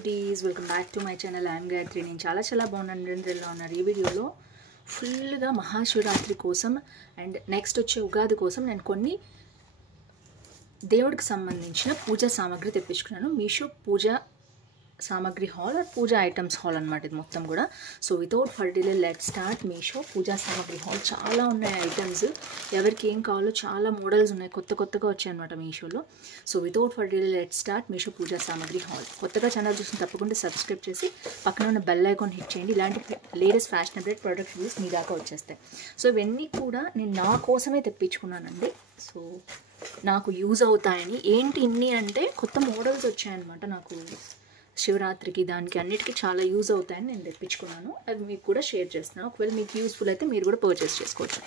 cuties, welcome back to my channel. I am Gayatri. నేను చాలా బాగున్నాను ఉన్నారు. ఈ వీడియోలో ఫుల్గా మహాశివరాత్రి కోసం అండ్ నెక్స్ట్ వచ్చే ఉగాది కోసం నేను కొన్ని దేవుడికి సంబంధించిన పూజా సామాగ్రి తెప్పించుకున్నాను. మీషో పూజా సామాగ్రి haul or puja items haul అనమాట ఇది మొత్తం కూడా. So without for delay let start. Meesho puja సామాగ్రి హాల్ చాలా ఉన్నాయి ఐటమ్స్, ఎవరికి ఏం కావాలో చాలా మోడల్స్ ఉన్నాయి, కొత్తగా వచ్చాయి అనమాట మీషోలో. So without for delay let start Meesho puja సామాగ్రి హాల్. కొత్తగా ఛానల్ చూసిన తప్పకుండా సబ్స్క్రైబ్ చేసి పక్కన ఉన్న బెల్ ఐకాన్ హిట్ చేయండి. ఇలాంటి లేటెస్ట్ ఫ్యాషనబుల్ ప్రొడక్ట్ రివ్యూస్ మీ దాకా వచ్చేస్తాయి. సో ఇవన్నీ కూడా నేను నా కోసమే తెప్పించుకున్నానండి. సో నాకు యూజ్ అవుతాయని. ఏంటి ఇన్ని అంటే కొత్త మోడల్స్ వచ్చాయన్నమాట నాకు శివరాత్రికి, దానికి అన్నిటికీ చాలా యూజ్ అవుతాయని నేను తెప్పించుకున్నాను. అవి మీకు కూడా షేర్ చేస్తున్నాను. ఒకవేళ మీకు యూస్ఫుల్ అయితే మీరు కూడా పర్చేస్ చేసుకోవచ్చు.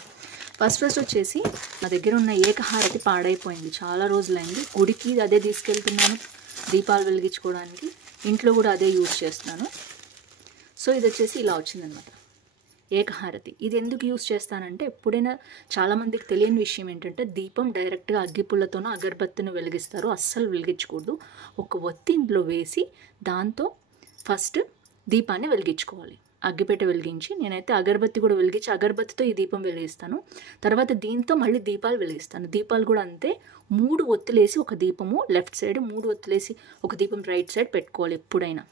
ఫస్ట్ వచ్చేసి నా దగ్గర ఉన్న ఏకహారతి పాడైపోయింది, చాలా రోజులైంది. గుడికి అదే తీసుకెళ్తున్నాను దీపాలు వెలిగించుకోవడానికి, ఇంట్లో కూడా అదే యూజ్ చేస్తున్నాను. సో ఇది వచ్చేసి ఇలా వచ్చిందనమాట ఏకహారతి. ఇది ఎందుకు యూజ్ చేస్తానంటే, ఎప్పుడైనా చాలామందికి తెలియని విషయం ఏంటంటే దీపం డైరెక్ట్గా అగ్గిపుల్లతోనో అగరబత్తిని వెలిగిస్తారు, అస్సలు వెలిగించకూడదు. ఒక ఒత్తి ఇంట్లో వేసి దాంతో ఫస్ట్ దీపాన్ని వెలిగించుకోవాలి. అగ్గిపెట్టె వెలిగించి, నేనైతే అగరబత్తి కూడా వెలిగించి అగరబత్తితో ఈ దీపం వెలిగిస్తాను. తర్వాత దీంతో మళ్ళీ దీపాలు వెలిగిస్తాను. దీపాలు కూడా అంతే, 3 ఒత్తులేసి ఒక దీపము లెఫ్ట్ సైడ్, 3 ఒత్తులేసి ఒక దీపం రైట్ సైడ్ పెట్టుకోవాలి ఎప్పుడైనా.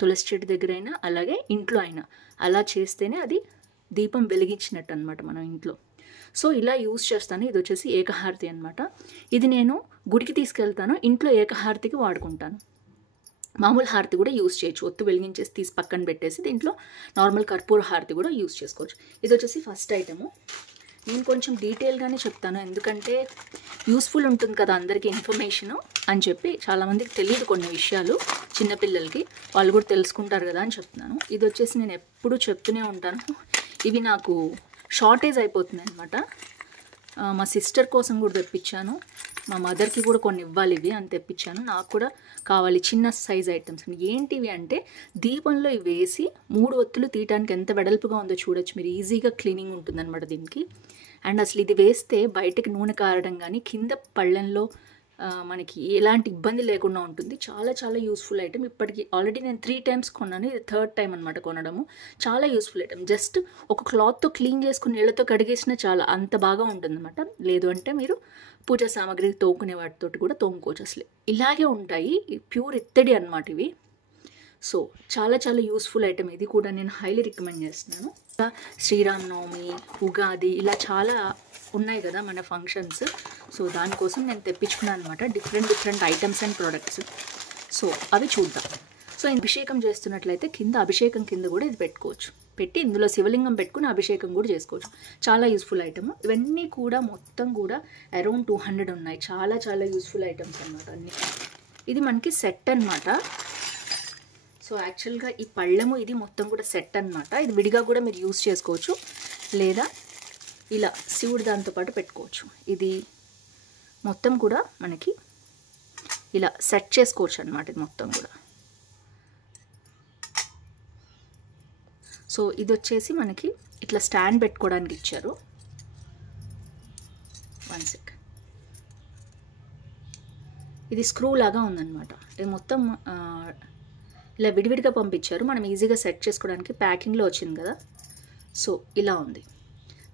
తులసి చెట్టు దగ్గర అయినా అలాగే ఇంట్లో అయినా అలా చేస్తేనే అది దీపం వెలిగించినట్టు అనమాట మనం ఇంట్లో. సో ఇలా యూజ్ చేస్తాను. ఇది వచ్చేసి ఏకహారతి అనమాట. ఇది నేను గుడికి తీసుకెళ్తాను, ఇంట్లో ఏకహారతికి వాడుకుంటాను. మామూలు హారతి కూడా యూజ్ చేయొచ్చు, ఒత్తు వెలిగించేసి తీసి పక్కన పెట్టేసి దీంట్లో నార్మల్ కర్పూర హారతి కూడా యూజ్ చేసుకోవచ్చు. ఇది వచ్చేసి ఫస్ట్ ఐటము. నేను కొంచెం డీటెయిల్గానే చెప్తాను, ఎందుకంటే యూస్ఫుల్ ఉంటుంది కదా అందరికీ ఇన్ఫర్మేషను అని చెప్పి. చాలామందికి తెలియదు కొన్ని విషయాలు, చిన్నపిల్లలకి, వాళ్ళు కూడా తెలుసుకుంటారు కదా అని చెప్తున్నాను. ఇది వచ్చేసి నేను ఎప్పుడూ చెప్తూనే ఉంటాను, ఇవి నాకు షార్టేజ్ అయిపోతుంది అనమాట. మా సిస్టర్ కోసం కూడా తెప్పించాను, మా మదర్కి కూడా కొన్ని ఇవ్వాలి ఇవి అని తెప్పించాను. నాకు కూడా కావాలి చిన్న సైజ్ ఐటమ్స్. ఏంటివి అంటే, దీపంలో ఇవి వేసి 3 ఒత్తులు తీయడానికి ఎంత వెడల్పుగా ఉందో చూడొచ్చు మీరు. ఈజీగా క్లీనింగ్ ఉంటుందన్నమాట దీనికి. అండ్ అసలు ఇది వేస్తే బయటకి నూనె కారడం కానీ కింద పళ్ళెంలో మనకి ఎలాంటి ఇబ్బంది లేకుండా ఉంటుంది. చాలా యూస్ఫుల్ ఐటమ్. ఇప్పటికి ఆల్రెడీ నేను 3 టైమ్స్ కొన్నాను, ఇది 3rd టైం అనమాట కొనడము. చాలా యూస్ఫుల్ ఐటమ్. జస్ట్ ఒక క్లాత్తో క్లీన్ చేసుకుని నీళ్ళతో కడిగేసినా చాలా, అంత బాగా ఉంటుంది అనమాట. లేదు అంటే మీరు పూజా సామాగ్రి తోముకునే వాటితోటి కూడా తోముకోవచ్చు. అసలు ఇలాగే ఉంటాయి, ప్యూర్ ఇత్తడి అనమాట ఇవి. సో చాలా యూస్ఫుల్ ఐటమ్. ఇది కూడా నేను హైలీ రికమెండ్ చేస్తున్నాను. శ్రీరామనవమి, ఉగాది ఇలా చాలా ఉన్నాయి కదా మన ఫంక్షన్స్. సో దానికోసం నేను తెప్పించుకున్నాను అనమాట different items and products. So అవి చూద్దాం. సో అభిషేకం చేస్తున్నట్లయితే కింద అభిషేకం కింద కూడా ఇది పెట్టుకోవచ్చు, పెట్టి ఇందులో శివలింగం పెట్టుకుని అభిషేకం కూడా చేసుకోవచ్చు. చాలా యూస్ఫుల్ ఐటమ్. ఇవన్నీ కూడా మొత్తం కూడా అరౌండ్ 200 ఉన్నాయి. చాలా యూస్ఫుల్ ఐటమ్స్ అనమాట అన్నీ. ఇది మనకి సెట్ అనమాట. సో యాక్చువల్గా ఈ పళ్ళెము ఇది మొత్తం కూడా సెట్ అనమాట. ఇది విడిగా కూడా మీరు యూజ్ చేసుకోవచ్చు, లేదా ఇలా శివుడు దాంతోపాటు పెట్టుకోవచ్చు. ఇది మొత్తం కూడా మనకి ఇలా సెట్ చేసుకోవచ్చు అనమాట ఇది మొత్తం కూడా. సో ఇది వచ్చేసి మనకి ఇట్లా స్టాండ్ పెట్టుకోవడానికి ఇచ్చారు. 1 సెకండ్. ఇది స్క్రూ లాగా ఉందన్నమాట. ఇది మొత్తం ఇలా విడివిడిగా పంపించారు, మనం ఈజీగా సెట్ చేసుకోవడానికి. ప్యాకింగ్లో వచ్చింది కదా. సో ఇలా ఉంది,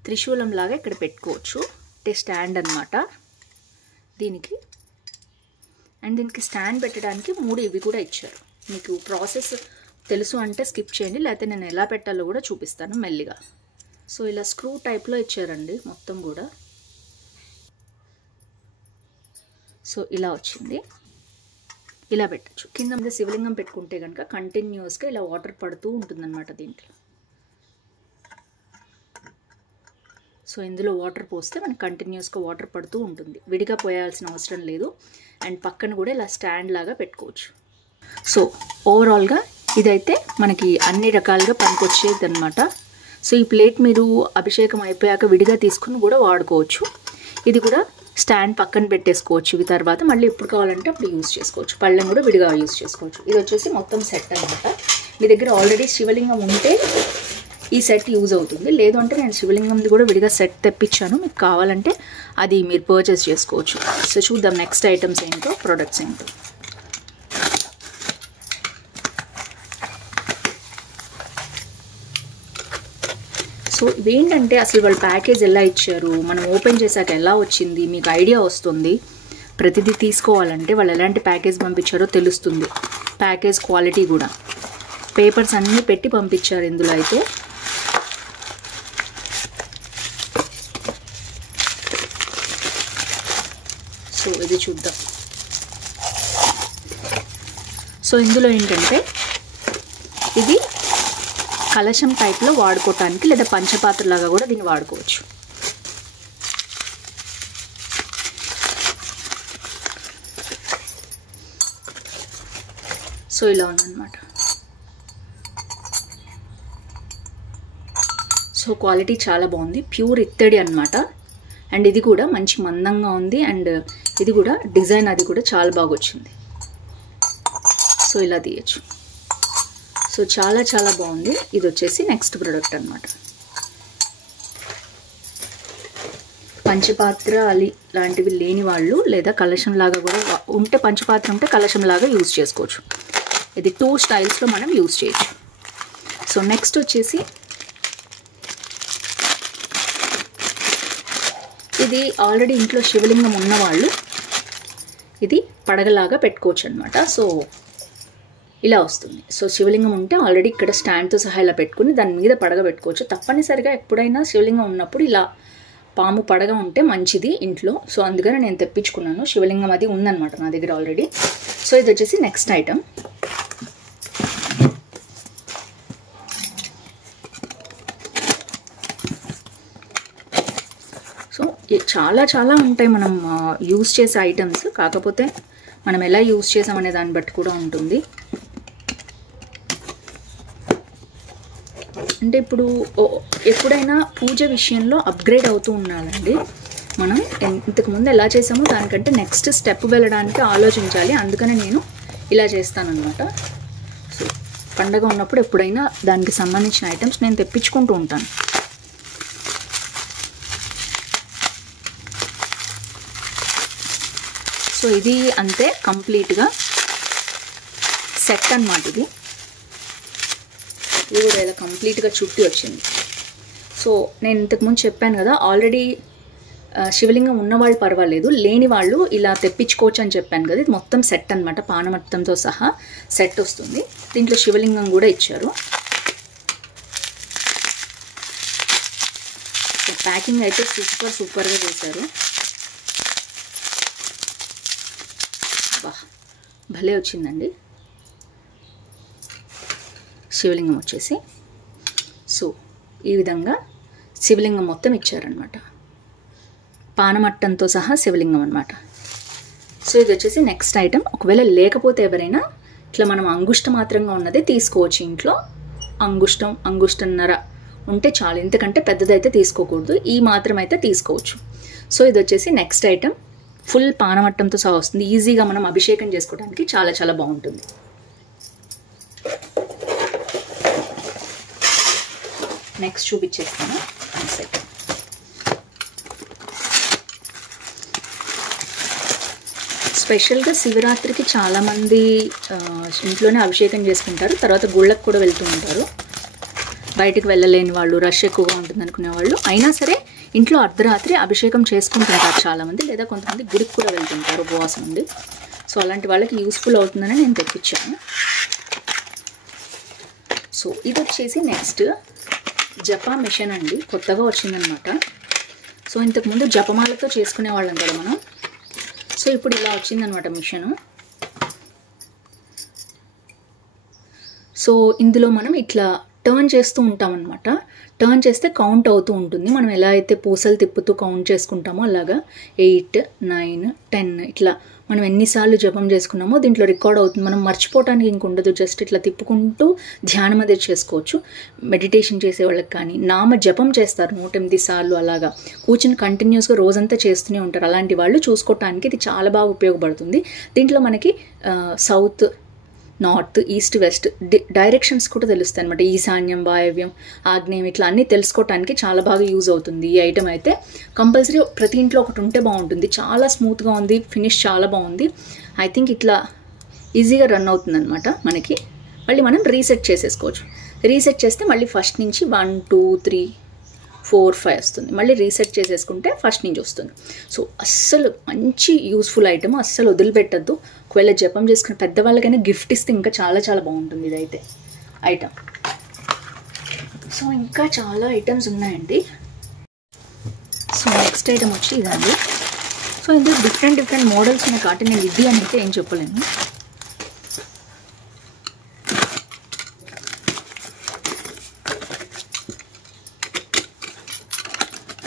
త్రిశూలం లాగా ఇక్కడ పెట్టుకోవచ్చు. అంటే స్టాండ్ అనమాట దీనికి. అండ్ దీనికి స్టాండ్ పెట్టడానికి 3 ఇవి కూడా ఇచ్చారు. మీకు ప్రాసెస్ తెలుసు అంటే స్కిప్ చేయండి, లేకపోతే నేను ఎలా పెట్టాలో కూడా చూపిస్తాను మెల్లిగా. సో ఇలా స్క్రూ టైప్లో ఇచ్చారండి మొత్తం కూడా. సో ఇలా వచ్చింది, ఇలా పెట్టచ్చు. కింద మీద శివలింగం పెట్టుకుంటే కనుక కంటిన్యూస్గా ఇలా వాటర్ పడుతూ ఉంటుందన్నమాట దీంట్లో. సో ఇందులో వాటర్ పోస్తే మనకి కంటిన్యూస్గా వాటర్ పడుతూ ఉంటుంది, విడిగా పోయాల్సిన అవసరం లేదు. అండ్ పక్కన కూడా ఇలా స్టాండ్ లాగా పెట్టుకోవచ్చు. సో ఓవరాల్గా ఇదైతే మనకి అన్ని రకాలుగా పనికొచ్చేది అనమాట. సో ఈ ప్లేట్ మీరు అభిషేకం అయిపోయాక విడిగా తీసుకుని కూడా వాడుకోవచ్చు. ఇది కూడా స్టాండ్ పక్కన పెట్టేసుకోవచ్చు. ఇవి తర్వాత మళ్ళీ ఎప్పుడు కావాలంటే అప్పుడు యూజ్ చేసుకోవచ్చు. పళ్ళెం కూడా విడిగా యూజ్ చేసుకోవచ్చు. ఇది వచ్చేసి మొత్తం సెట్ అనమాట. మీ దగ్గర ఆల్రెడీ శివలింగం ఉంటే ఈ సెట్ యూజ్ అవుతుంది, లేదు అంటే నేను శివలింగంది కూడా విడిగా సెట్ తెప్పించాను, మీకు కావాలంటే అది మీరు పర్చేస్ చేసుకోవచ్చు. సో చూద్దాం నెక్స్ట్ ఐటమ్స్ ఏంటో, ప్రొడక్ట్స్ ఏంటో. సో ఇవేంటంటే అసలు వాళ్ళు ప్యాకేజ్ ఎలా ఇచ్చారు, మనం ఓపెన్ చేశాక ఎలా వచ్చింది, మీకు ఐడియా వస్తుంది. ప్రతిదీ తీసుకోవాలంటే వాళ్ళు ఎలాంటి ప్యాకేజ్ పంపించారో తెలుస్తుంది. ప్యాకేజ్ క్వాలిటీ కూడా, పేపర్స్ అన్నీ పెట్టి పంపించారు ఇందులో అయితే. సో ఇది చూద్దాం. సో ఇందులో ఏంటంటే ఇది కలశం టైప్లో వాడుకోవటానికి, లేదా పంచపాత్రలాగా కూడా దీన్ని వాడుకోవచ్చు. సో ఇలా ఉందన్నమాట. సో క్వాలిటీ చాలా బాగుంది, ప్యూర్ ఇత్తడి అనమాట. అండ్ ఇది కూడా మంచి మందంగా ఉంది. అండ్ ఇది కూడా డిజైన్ అది కూడా చాలా బాగా వచ్చింది. సో ఇలా తీయచ్చు. సో చాలా చాలా బాగుంది. ఇది వచ్చేసి నెక్స్ట్ ప్రోడక్ట్ అనమాట. పంచపాత్ర అలి లాంటివి లేని వాళ్ళు, లేదా కలశం లాగా కూడా ఉంటే, పంచపాత్ర ఉంటే కలశం లాగా యూజ్ చేసుకోవచ్చు. ఇది 2 స్టైల్స్లో మనం యూజ్ చేయొచ్చు. సో నెక్స్ట్ వచ్చేసి ఇది ఆల్రెడీ ఇంట్లో శివలింగం ఉన్నవాళ్ళు ఇది పడగలాగా పెట్టుకోవచ్చు అనమాట. సో ఇలా వస్తుంది. సో శివలింగం ఉంటే ఆల్రెడీ ఇక్కడ స్టాండ్తో సహా ఇలా పెట్టుకుని దాని మీద పడగ పెట్టుకోవచ్చు. తప్పనిసరిగా ఎప్పుడైనా శివలింగం ఉన్నప్పుడు ఇలా పాము పడగ ఉంటే మంచిది ఇంట్లో. సో అందుకని నేను తెప్పించుకున్నాను. శివలింగం అది ఉందన్నమాట నా దగ్గర ఆల్రెడీ. సో ఇది వచ్చేసి నెక్స్ట్ ఐటమ్. సో చాలా చాలా ఉంటాయి మనం యూజ్ చేసే ఐటమ్స్. కాకపోతే మనం ఎలా యూజ్ చేసామనే దాన్ని బట్టి కూడా ఉంటుంది. అంటే ఇప్పుడు ఎప్పుడైనా పూజ విషయంలో అప్గ్రేడ్ అవుతూ ఉండాలండి. మనం ఇంతకుముందు ఎలా చేసామో దానికంటే నెక్స్ట్ స్టెప్ వెళ్ళడానికి ఆలోచించాలి. అందుకని నేను ఇలా చేస్తానన్నమాట. సో పండగ ఉన్నప్పుడు ఎప్పుడైనా దానికి సంబంధించిన ఐటమ్స్ నేను తెప్పించుకుంటూ ఉంటాను. సో ఇది అంతే, కంప్లీట్గా సెట్ అన్నమాట. ఇది కూడా ఇలా కంప్లీట్గా చుట్టి వచ్చింది. సో నేను ఇంతకుముందు చెప్పాను కదా, ఆల్రెడీ శివలింగం ఉన్నవాళ్ళు పర్వాలేదు, లేని వాళ్ళు ఇలా తెప్పించుకోవచ్చు అని చెప్పాను కదా. ఇది మొత్తం సెట్ అనమాట, పానమట్టంతో సహా సెట్ వస్తుంది. దీంట్లో శివలింగం కూడా ఇచ్చారు. ప్యాకింగ్ అయితే సూపర్గా చేశారు. భలే వచ్చిందండి శివలింగం వచ్చేసి. సో ఈ విధంగా శివలింగం మొత్తం ఇచ్చారనమాట, పానమట్టంతో సహా శివలింగం అనమాట. సో ఇది వచ్చేసి నెక్స్ట్ ఐటమ్. ఒకవేళ లేకపోతే ఎవరైనా ఇట్లా మనం అంగుష్ట మాత్రంగా ఉన్నదే తీసుకోవచ్చు ఇంట్లో. అంగుష్టన్నర ఉంటే చాలు, ఎందుకంటే పెద్దదైతే తీసుకోకూడదు. ఈ మాత్రం అయితే తీసుకోవచ్చు. సో ఇది వచ్చేసి నెక్స్ట్ ఐటమ్. ఫుల్ పానమట్టంతో సహా వస్తుంది. ఈజీగా మనం అభిషేకం చేసుకోవడానికి చాలా చాలా బాగుంటుంది. నెక్స్ట్ చూపించేస్తాను. స్పెషల్గా శివరాత్రికి చాలామంది ఇంట్లోనే అభిషేకం చేసుకుంటారు. తర్వాత గుళ్ళకు కూడా వెళ్తూ ఉంటారు. బయటకు వెళ్ళలేని వాళ్ళు, రష్ ఎక్కువగా ఉంటుంది అనుకునే వాళ్ళు అయినా సరే ఇంట్లో అర్ధరాత్రి అభిషేకం చేసుకుంటుంటారు చాలామంది. లేదా కొంతమంది గుడికి కూడా వెళ్తుంటారు ఉపవాసం ఉండి. సో అలాంటి వాళ్ళకి యూస్ఫుల్ అవుతుందని నేను తెప్పించాను. సో ఇది వచ్చేసి నెక్స్ట్ జపా మిషన్ అండి, కొత్తగా వచ్చిందనమాట. సో ఇంతకుముందు జపమాలతో చేసుకునే వాళ్ళం కదా మనం. సో ఇప్పుడు ఇలా వచ్చిందనమాట మిషను. సో ఇందులో మనం ఇట్లా టర్న్ చేస్తూ ఉంటాం అనమాట. టర్న్ చేస్తే కౌంట్ అవుతూ ఉంటుంది. మనం ఎలా అయితే పూసలు తిప్పుతూ కౌంట్ చేసుకుంటామో అలాగా 8, 9, 10 ఇట్లా మనం ఎన్నిసార్లు జపం చేసుకున్నామో దీంట్లో రికార్డ్ అవుతుంది. మనం మర్చిపోవడానికి ఇంకొండదు. జస్ట్ ఇట్లా తిప్పుకుంటూ ధ్యానం అది చేసుకోవచ్చు. మెడిటేషన్ చేసే వాళ్ళకి కానీ, నామ జపం చేస్తారు 108 సార్లు అలాగా కూర్చుని కంటిన్యూస్గా రోజంతా చేస్తూనే ఉంటారు. అలాంటి వాళ్ళు చూసుకోవటానికి ఇది చాలా బాగా ఉపయోగపడుతుంది. దీంట్లో మనకి south, north, east, west directions కూడా తెలుస్తాయి అనమాట. ఈశాన్యం, వాయవ్యం, ఆగ్నేయం ఇట్లా అన్నీ తెలుసుకోవటానికి చాలా బాగా యూజ్ అవుతుంది. ఈ ఐటమ్ అయితే కంపల్సరీ ప్రతి ఇంట్లో ఒకటి ఉంటే బాగుంటుంది. చాలా స్మూత్గా ఉంది, ఫినిష్ చాలా బాగుంది. ఐ థింక్ ఇట్లా ఈజీగా రన్ అవుతుంది అనమాట మనకి. మళ్ళీ మనం రీసెట్ చేసేసుకోవచ్చు. రీసెట్ చేస్తే మళ్ళీ ఫస్ట్ నుంచి 1, 2, 3 4-5 వస్తుంది. మళ్ళీ రీసెట్ చేసేసుకుంటే ఫస్ట్ నుంచి వస్తుంది. సో అస్సలు మంచి యూస్ఫుల్ ఐటమ్, అస్సలు వదిలిపెట్టద్దు. ఒకవేళ జపం చేసుకుని పెద్దవాళ్ళకైనా గిఫ్ట్ ఇస్తే ఇంకా చాలా చాలా బాగుంటుంది ఇదైతే ఐటమ్. సో ఇంకా చాలా ఐటమ్స్ ఉన్నాయండి. సో నెక్స్ట్ ఐటమ్ వచ్చి ఇదండి. సో ఇందులో డిఫరెంట్ మోడల్స్ ఉన్నాయి కాబట్టి నేను ఇది అని అయితే ఏం చెప్పలేను.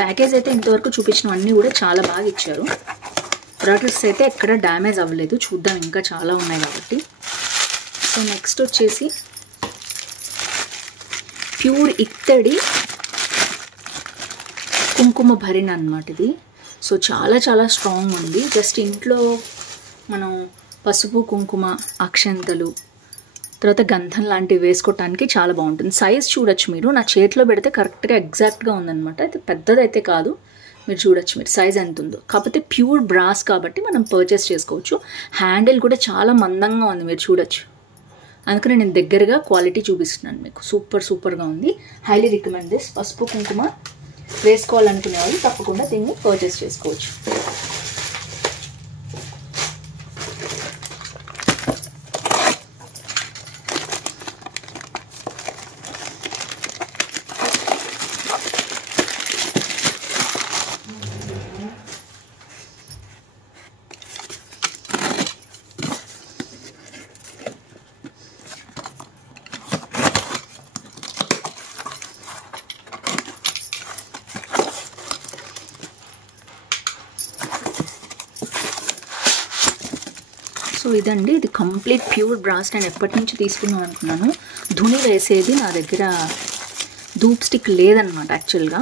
ప్యాకేజ్ అయితే ఇంతవరకు చూపించినవన్నీ కూడా చాలా బాగా ఇచ్చారు. ప్రోడక్ట్స్ అయితే ఎక్కడ డ్యామేజ్ అవ్వలేదు. చూద్దాం, ఇంకా చాలా ఉన్నాయి కాబట్టి. సో నెక్స్ట్ వచ్చేసి ప్యూర్ ఇత్తడి కుంకుమ భరిణ అన్నమాట ఇది. సో చాలా చాలా స్ట్రాంగ్ ఉంది. జస్ట్ ఇంట్లో మనం పసుపు కుంకుమ అక్షంతలు తర్వాత గంధం లాంటివి వేసుకోవటానికి చాలా బాగుంటుంది. సైజ్ చూడొచ్చు మీరు, నా చేతిలో పెడితే కరెక్ట్గా ఎగ్జాక్ట్గా ఉందన్నమాట. అయితే పెద్దదైతే కాదు, మీరు చూడొచ్చు మీరు సైజ్ ఎంత ఉందో. కాకపోతే ప్యూర్ బ్రాస్ కాబట్టి మనం పర్చేస్ చేసుకోవచ్చు. హ్యాండిల్ కూడా చాలా మందంగా ఉంది, మీరు చూడొచ్చు. అందుకని నేను దగ్గరగా క్వాలిటీ చూపిస్తున్నాను మీకు. సూపర్గా ఉంది. Highly recommend this. పసుపు కుంకుమ వేసుకోవాలనుకునే వాళ్ళు తప్పకుండా దీన్ని పర్చేస్ చేసుకోవచ్చు. సో ఇదండి, ఇది కంప్లీట్ ప్యూర్ బ్రాస్. నేను ఎప్పటి నుంచి తీసుకుందాం అనుకున్నాను. ధుని వేసేది నా దగ్గర ధూప్ స్టిక్ లేదనమాట యాక్చువల్గా.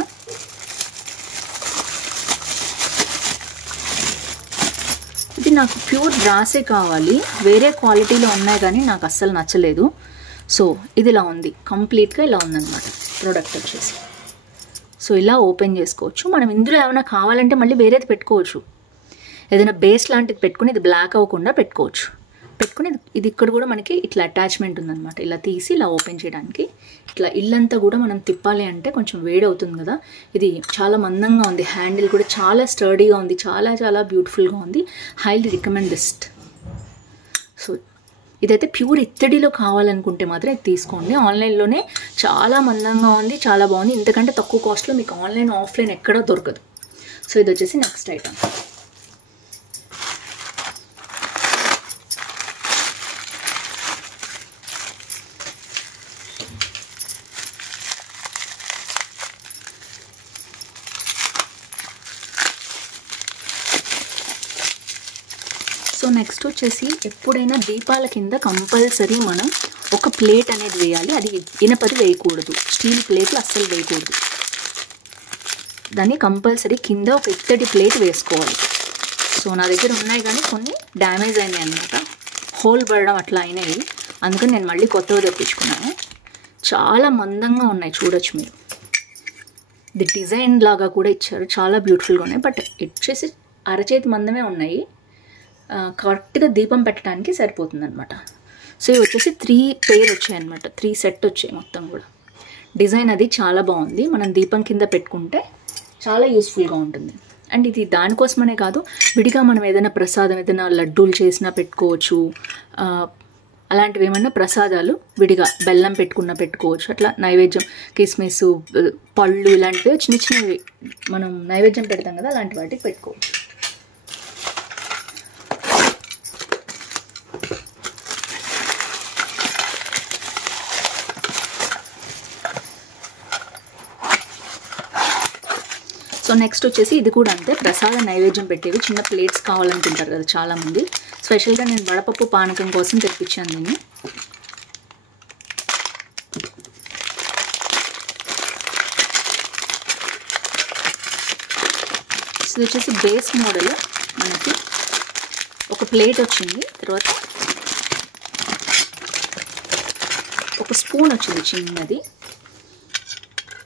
ఇది నాకు ప్యూర్ బ్రాసే కావాలి. వేరే క్వాలిటీలో ఉన్నాయి కానీ నాకు అస్సలు నచ్చలేదు. సో ఇది ఇలా ఉంది, కంప్లీట్గా ఇలా ఉందన్నమాట ప్రోడక్ట్ వచ్చేసి. సో ఇలా ఓపెన్ చేసుకోవచ్చు. మనం ఇందులో ఏమైనా కావాలంటే మళ్ళీ వేరేది పెట్టుకోవచ్చు. ఏదైనా బేస్ లాంటిది పెట్టుకుని ఇది బ్లాక్ అవ్వకుండా పెట్టుకోవచ్చు. పెట్టుకుని ఇది ఇక్కడ కూడా మనకి ఇట్లా అటాచ్మెంట్ ఉందన్నమాట. ఇలా తీసి ఇలా ఓపెన్ చేయడానికి. ఇట్లా ఇల్లంతా కూడా మనం తిప్పాలి అంటే కొంచెం వేడి అవుతుంది కదా. ఇది చాలా మందంగా ఉంది. హ్యాండిల్ కూడా చాలా స్టర్డీగా ఉంది. చాలా చాలా బ్యూటిఫుల్గా ఉంది. Highly recommend this. సో ఇదైతే ప్యూర్ ఇత్తడిలో కావాలనుకుంటే మాత్రం ఇది తీసుకోండి. ఆన్లైన్లోనే చాలా మందంగా ఉంది, చాలా బాగుంది. ఇంతకంటే తక్కువ కాస్ట్లో మీకు ఆన్లైన్ ఆఫ్లైన్ ఎక్కడా దొరకదు. సో ఇది వచ్చేసి నెక్స్ట్ ఐటమ్. సో నెక్స్ట్ వచ్చేసి ఎప్పుడైనా దీపాల కింద కంపల్సరీ మనం ఒక ప్లేట్ అనేది వేయాలి. అది ఇనపది వేయకూడదు, స్టీల్ ప్లేట్లు అస్సలు వేయకూడదు. దాన్ని కంపల్సరీ కింద ఒక ఇత్తడి ప్లేట్ వేసుకోవాలి. సో నా దగ్గర ఉన్నాయి కానీ కొన్ని డ్యామేజ్ అయినాయి అన్నమాట, హోల్ పడడం అట్లా అయినాయి. అందుకని నేను మళ్ళీ కొత్తగా తెప్పించుకున్నాను. చాలా మందంగా ఉన్నాయి, చూడొచ్చు మీరు. ఇది డిజైన్ లాగా కూడా ఇచ్చారు, చాలా బ్యూటిఫుల్గా ఉన్నాయి. బట్ వచ్చేసి అరచేతి మందమే ఉన్నాయి. కరెక్ట్గా దీపం పెట్టడానికి సరిపోతుంది అనమాట. సో ఇవి వచ్చేసి 3 పెయిర్ వచ్చాయన్నమాట. 3 సెట్ వచ్చాయి మొత్తం కూడా. డిజైన్ అది చాలా బాగుంది. మనం దీపం కింద పెట్టుకుంటే చాలా యూస్ఫుల్గా ఉంటుంది. అండ్ ఇది దానికోసమనే కాదు, విడిగా మనం ఏదైనా ప్రసాదం, ఏదైనా లడ్డూలు చేసినా పెట్టుకోవచ్చు. అలాంటివి ఏమన్నా ప్రసాదాలు విడిగా బెల్లం పెట్టుకోవచ్చు. అట్లా నైవేద్యం, కిస్మిస్, పళ్ళు ఇలాంటివి చిన్నవి మనం నైవేద్యం పెడతాం కదా, అలాంటి వాటికి పెట్టుకోవచ్చు. సో నెక్స్ట్ వచ్చేసి ఇది కూడా అంతే, ప్రసాద నైవేద్యం పెట్టేవి చిన్న ప్లేట్స్ కావాలనుకుంటారు కదా చాలామంది. స్పెషల్గా నేను వడపప్పు పానకం కోసం తెప్పించాను దీన్ని. సో ఇది వచ్చేసి బేస్ మోడల్. మనకి ఒక ప్లేట్ వచ్చింది, తర్వాత ఒక స్పూన్ వచ్చింది చిన్నది.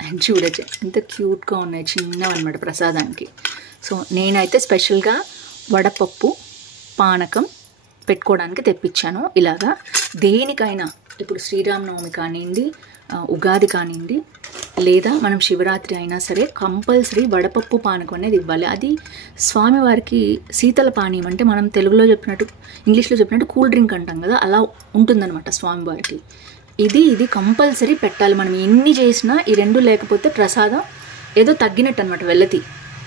అండ్ చూడచ్చు ఎంత క్యూట్గా ఉన్నాయి, చిన్నవి అనమాట ప్రసాదానికి. సో నేనైతే స్పెషల్గా వడపప్పు పానకం పెట్టుకోవడానికి తెప్పించాను. ఇలాగా దేనికైనా, ఇప్పుడు శ్రీరామనవమి కానివ్వండి, ఉగాది కానివ్వండి, లేదా మనం శివరాత్రి అయినా సరే కంపల్సరీ వడపప్పు పానకం అనేది ఇవ్వాలి. అది స్వామివారికి శీతల పానీయం, అంటే మనం తెలుగులో చెప్పినట్టు ఇంగ్లీష్లో చెప్పినట్టు కూల్ డ్రింక్ అంటాం కదా, అలా ఉంటుందన్నమాట స్వామివారికి. ఇది కంపల్సరీ పెట్టాలి. మనం ఎన్ని చేసినా ఈ రెండు లేకపోతే ప్రసాదం ఏదో తగ్గినట్టు అనమాట. వెల్లతి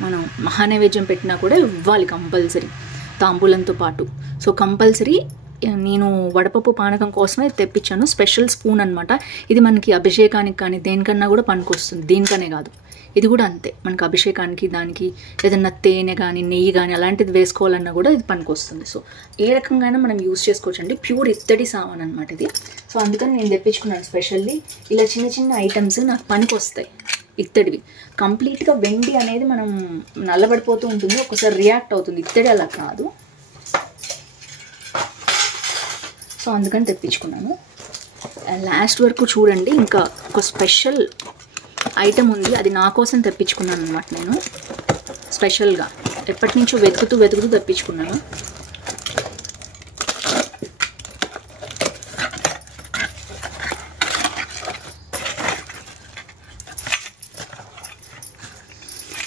మనం మహానైవేద్యం పెట్టినా కూడా ఇవ్వాలి కంపల్సరీ తాంబూలంతో పాటు. సో కంపల్సరీ నేను వడపప్పు పానకం కోసమే తెప్పించాను. స్పెషల్ స్పూన్ అనమాట. ఇది మనకి అభిషేకానికి కానీ దేనికన్నా కూడా పనికొస్తుంది. దీనికనే కాదు, ఇది కూడా అంతే. మనకి అభిషేకానికి దానికి ఏదన్నా తేనె కానీ నెయ్యి కానీ అలాంటిది వేసుకోవాలన్నా కూడా ఇది పనికొస్తుంది. సో ఏ రకంగా మనం యూజ్ చేసుకోవచ్చు అండి. ప్యూర్ ఇత్తడి సామాన్ అనమాట ఇది. సో అందుకని నేను తెప్పించుకున్నాను స్పెషల్లీ. ఇలా చిన్న చిన్న ఐటమ్స్ నాకు పనికొస్తాయి ఇత్తడివి. కంప్లీట్గా వెండి అనేది మనం నల్లబడిపోతూ ఉంటుంది, ఒకసారి రియాక్ట్ అవుతుంది. ఇత్తడి అలా కాదు. సో అందుకని తెప్పించుకున్నాను. లాస్ట్ వరకు చూడండి, ఇంకా ఒక స్పెషల్ ఐటమ్ ఉంది, అది నా కోసం తెప్పించుకున్నాను అనమాట. నేను స్పెషల్గా ఎప్పటి నుంచో వెతుకుతూ తెప్పించుకున్నాను.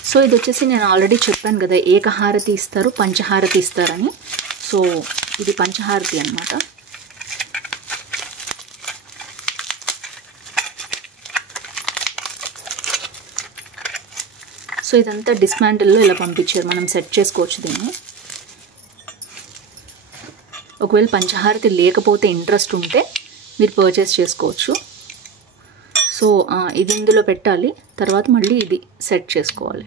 సో ఇది వచ్చేసి నేను ఆల్రెడీ చెప్పాను కదా, ఏకహారతి ఇస్తారు, పంచహారతి ఇస్తారని. సో ఇది పంచహారతి అన్నమాట. సో ఇదంతా డిస్మాంటిల్లో ఇలా పంపించారు, మనం సెట్ చేసుకోవచ్చు దీన్ని. ఒకవేళ పంచహారతి లేకపోతే ఇంట్రెస్ట్ ఉంటే మీరు పర్చేస్ చేసుకోవచ్చు. సో ఇది ఇందులో పెట్టాలి, తర్వాత మళ్ళీ ఇది సెట్ చేసుకోవాలి.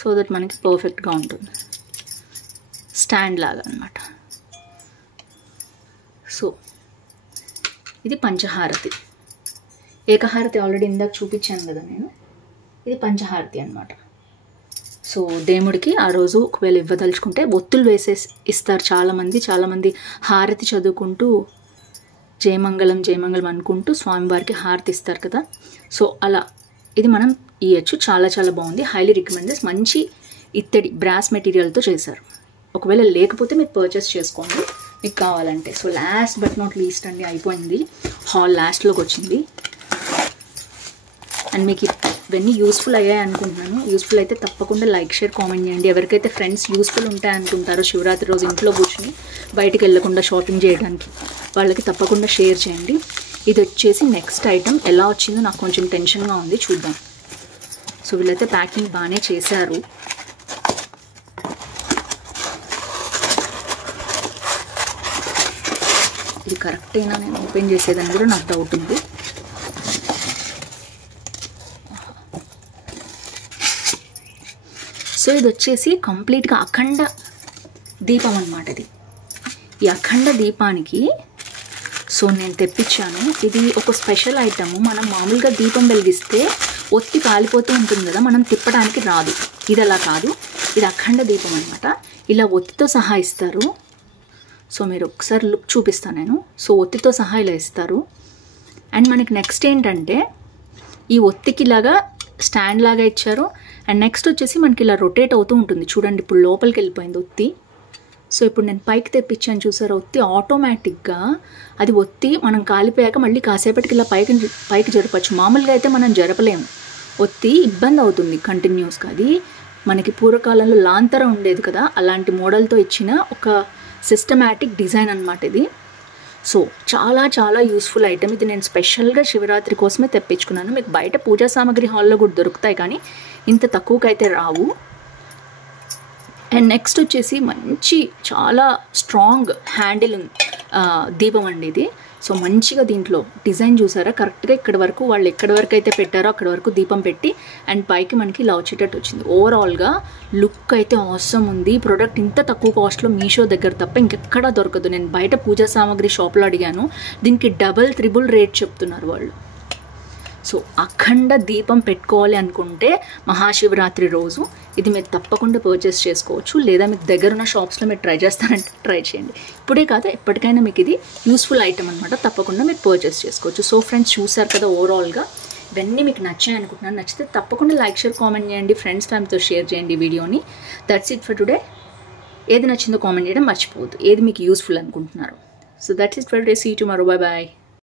సో దట్ మనకి పర్ఫెక్ట్గా ఉంటుంది, స్టాండ్ లాగా అనమాట. సో ఇది పంచహారతి. ఏకహారతి ఆల్రెడీ ఇందాక చూపించాను కదా నేను, ఇది పంచహారతి అనమాట. సో దేవుడికి ఆ రోజు ఒకవేళ ఇవ్వదలుచుకుంటే ఒత్తులు వేసేసి ఇస్తారు చాలామంది హారతి చదువుకుంటూ జయమంగళం జయమంగళం అనుకుంటూ స్వామివారికి హారతి ఇస్తారు కదా. సో అలా ఇది మనం ఇవ్వచ్చు. చాలా బాగుంది, హైలీ రికమెండెడ్. మంచి ఇత్తడి బ్రాస్ మెటీరియల్తో చేశారు. ఒకవేళ లేకపోతే మీరు పర్చేస్ చేసుకోండి మీకు కావాలంటే. So last but not least అండి, అయిపోయింది. హాల్ లాస్ట్లోకి వచ్చింది. అండ్ మీకు ఇవన్నీ యూస్ఫుల్ అయ్యాయి అనుకుంటున్నాను. యూస్ఫుల్ అయితే తప్పకుండా లైక్ షేర్ కామెంట్ చేయండి. ఎవరికైతే ఫ్రెండ్స్ యూస్ఫుల్ ఉంటాయి అనుకుంటారో శివరాత్రి రోజు ఇంట్లో కూర్చొని బయటికి వెళ్ళకుండా షాపింగ్ చేయడానికి, వాళ్ళకి తప్పకుండా షేర్ చేయండి. ఇది వచ్చేసి నెక్స్ట్ ఐటమ్ ఎలా వచ్చిందో నాకు కొంచెం టెన్షన్గా ఉంది, చూద్దాం. సో వీళ్ళైతే ప్యాకింగ్ బాగానే చేశారు. ఇది కరెక్టేనా నేను ఓపెన్ చేసేదని కూడా నాకు డౌట్ ఉంది. సో ఇది వచ్చేసి కంప్లీట్గా అఖండ దీపం అన్నమాట. ఈ అఖండ దీపానికి సో నేను తెప్పించాను. ఇది ఒక స్పెషల్ ఐటమ్. మనం మామూలుగా దీపం వెలిగిస్తే ఒత్తి కాలిపోతూ ఉంటుంది కదా, మనం తిప్పడానికి రాదు. ఇది అలా కాదు, ఇది అఖండ దీపం అనమాట. ఇలా ఒత్తితో సహా ఇస్తారు. సో మీరు ఒకసారి లుక్ చూపిస్తాను నేను. సో ఒత్తితో సహా ఇలా ఇస్తారు. అండ్ మనకి నెక్స్ట్ ఏంటంటే ఈ ఒత్తికి ఇలాగా స్టాండ్ లాగా ఇచ్చారు. అండ్ నెక్స్ట్ వచ్చేసి మనకి ఇలా రొటేట్ అవుతూ ఉంటుంది. చూడండి ఇప్పుడు లోపలికి వెళ్ళిపోయింది ఒత్తి. సో ఇప్పుడు నేను పైకి తెప్పించాను చూసారా ఒత్తి, ఆటోమేటిక్గా అది ఒత్తి మనం కాలిపోయాక మళ్ళీ కాసేపటికి ఇలా పైకి జరపచ్చు. మామూలుగా అయితే మనం జరపలేము, ఒత్తి ఇబ్బంది అవుతుంది కంటిన్యూస్గా. అది మనకి పూర్వకాలంలో లాంతర ఉండేది కదా, అలాంటి మోడల్తో ఇచ్చిన ఒక సిస్టమాటిక్ డిజైన్ అనమాట ఇది. సో చాలా యూస్ఫుల్ ఐటమ్ ఇది. నేను స్పెషల్గా శివరాత్రి కోసమే తెప్పించుకున్నాను. మీకు బయట పూజా సామాగ్రి హాల్లో కూడా దొరుకుతాయి, కానీ ఇంత తక్కువకైతే రావు. అండ్ నెక్స్ట్ వచ్చేసి మంచి చాలా స్ట్రాంగ్ హ్యాండిల్ దీపం అండి ఇది. సో మంచిగా దీంట్లో డిజైన్ చూసారా, కరెక్ట్గా ఇక్కడ వరకు వాళ్ళు ఎక్కడి వరకు అయితే పెట్టారో అక్కడ వరకు దీపం పెట్టి అండ్ పైకి మనకి ఇలా వచ్చేటట్టు వచ్చింది. ఓవరాల్గా లుక్ అయితే ఆసమ్ ఉంది. ప్రోడక్ట్ ఇంత తక్కువ కాస్ట్లో మీషో దగ్గర తప్ప ఇంకెక్కడా దొరకదు. నేను బయట పూజా సామాగ్రి షాప్లో అడిగాను, దీనికి డబల్ త్రిబుల్ రేట్ చెప్తున్నారు వాళ్ళు. సో అఖండ దీపం పెట్టుకోవాలి అనుకుంటే మహాశివరాత్రి రోజు ఇది మీరు తప్పకుండా పర్చేస్ చేసుకోవచ్చు. లేదా మీకు దగ్గరున్న షాప్స్లో మీరు ట్రై చేస్తారంటే ట్రై చేయండి. ఇప్పుడే కాదు ఎప్పటికైనా మీకు ఇది యూస్ఫుల్ ఐటమ్ అనమాట, తప్పకుండా మీరు పర్చేస్ చేసుకోవచ్చు. సో ఫ్రెండ్స్ చూసారు కదా, ఓవరాల్గా ఇవన్నీ మీకు నచ్చాయి అనుకుంటున్నాను. నచ్చితే తప్పకుండా లైక్ షేర్ కామెంట్ చేయండి, ఫ్రెండ్స్ ఫ్యామిలీతో షేర్ చేయండి వీడియోని. That's it for today. ఏది నచ్చిందో కామెంట్ చేయడం మర్చిపోవద్దు, ఏది మీకు యూస్ఫుల్ అనుకుంటున్నారు. So that's it for today. See you tomorrow. Bye bye.